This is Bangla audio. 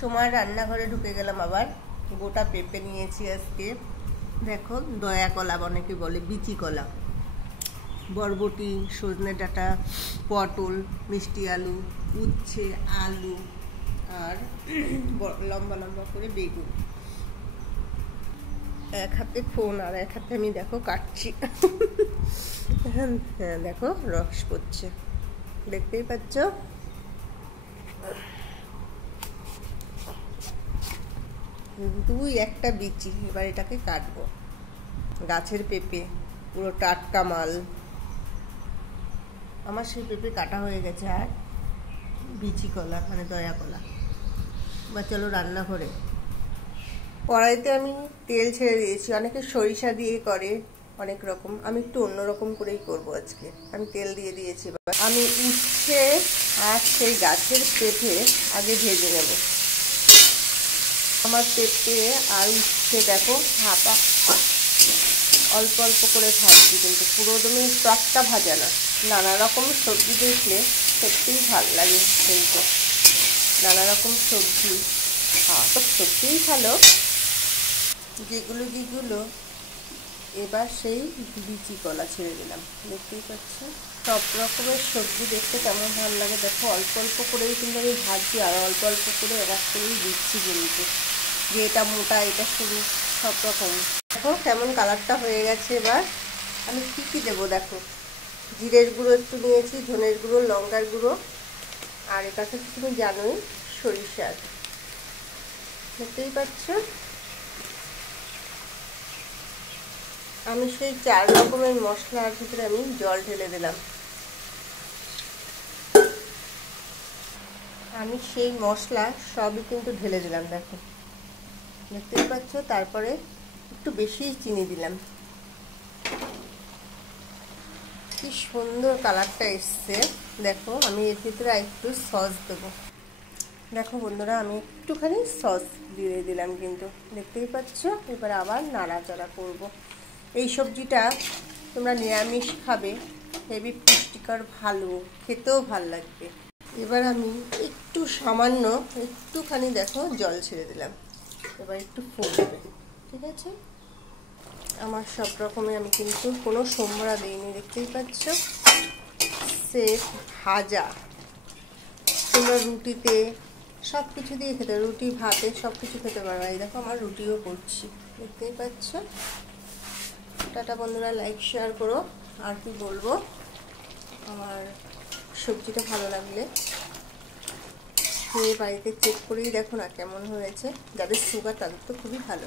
সময় রান্নাঘরে ঢুকে গেলাম। আবার গোটা পেঁপে নিয়েছি আজকে। দেখো, দয়া কলা অনেকে বলে, বিচি কলা, বরবটি, সজনে ডাঁটা, পটল, মিষ্টি আলু, উচ্ছে, আলু আর লম্বা লম্বা করে বেগুন। এক হাতে ফোন আর এক হাতে আমি দেখো কাটছি। হ্যাঁ দেখো, রস পড়ছে, দেখতেই পাচ্ছ। দুই একটা বিচি। এবার এটাকে কাটবো। গাছের পেঁপে, পুরো টাটকা মাল। আমার সেই পেঁপে কাটা হয়ে গেছে। আর বিচি কলা মানে দয়া কলা। বা চলো রান্নাঘরে। কড়াইতে আমি তেল ছেড়ে দিয়েছি। অনেকে সরিষা দিয়ে করে অনেক রকম, আমি একটু অন্যরকম করেই করবো আজকে। আমি তেল দিয়ে দিয়েছি। আমি উচ্ছে আর সেই গাছের পেঁপে আগে ভেজে নেব। আমার পেঁপে আর উচ্ছে দেখো হাতা অল্প অল্প করে ভাজছি, কিন্তু পুরোদমে টকটা ভাজা না। নানা রকম সবজি দেখলে সত্যিই ভালো লাগে, কিন্তু নানা রকম সবজি খাওয়া তো সত্যিই ভালো। যেগুলো এবার সেই বিচি কলা ছেড়ে দিলাম, দেখতেই পাচ্ছ। সব রকমের সবজি দেখতে কেমন ভালো লাগে দেখো। অল্প অল্প করেই কিন্তু আমি ভাজছি, আর অল্প অল্প করে এবার করেই দিচ্ছি, কিন্তু যে এটা মোটা এটা সরু সব রকম। দেখো কেমন কালারটা হয়ে গেছে। এবার আমি কী দেবো দেখো। জিরের গুঁড়ো একটু নিয়েছি, ধনের গুঁড়ো, লঙ্কার গুঁড়ো, আর এটা তো তুমি জানোই সরিষার, দেখতেই পাচ্ছ। আমি সেই 4 রকমের মশলার ভিতরে আমি জল ঢেলে দিলাম। আমি সেই মশলা সবই কিন্তু ঢেলে দিলাম, দেখো দেখতেই পাচ্ছ। তারপরে একটু বেশি চিনি দিলাম। কি সুন্দর কালারটা এসছে দেখো। আমি এর ভিতরে একটু সস দেবো। দেখো বন্ধুরা, আমি একটুখানি সস দিয়ে দিলাম, কিন্তু দেখতেই পাচ্ছ। এবার আবার নাড়াচাড়া করব। এই সবজিটা তোমরা নিরামিষ খাবে, হেভি পুষ্টিকর, ভালো খেতেও ভাল লাগবে। এবার আমি একটু সামান্য একটুখানি দেখো জল ছেড়ে দিলাম। এবার একটু ফুটবে, ঠিক আছে। আমার সব রকমের আমি কিন্তু কোনো সোমরা দিইনি, দেখতেই পাচ্ছ। সেফ ভাজা, তোমরা রুটিতে সব কিছু দিয়ে খেতে, রুটি ভাতে সব কিছু খেতে পারো। এই দেখো আমার রুটিও করছি, দেখতেই পাচ্ছ। টাটা বন্ধুরা, লাইক শেয়ার করো। আর কি বলবো, আমার সবজিটা ভালো লাগলে খেয়ে বাড়িতে চেক করেই দেখো না কেমন হয়েছে। যাদের সুগার তাদের তো খুবই ভালো।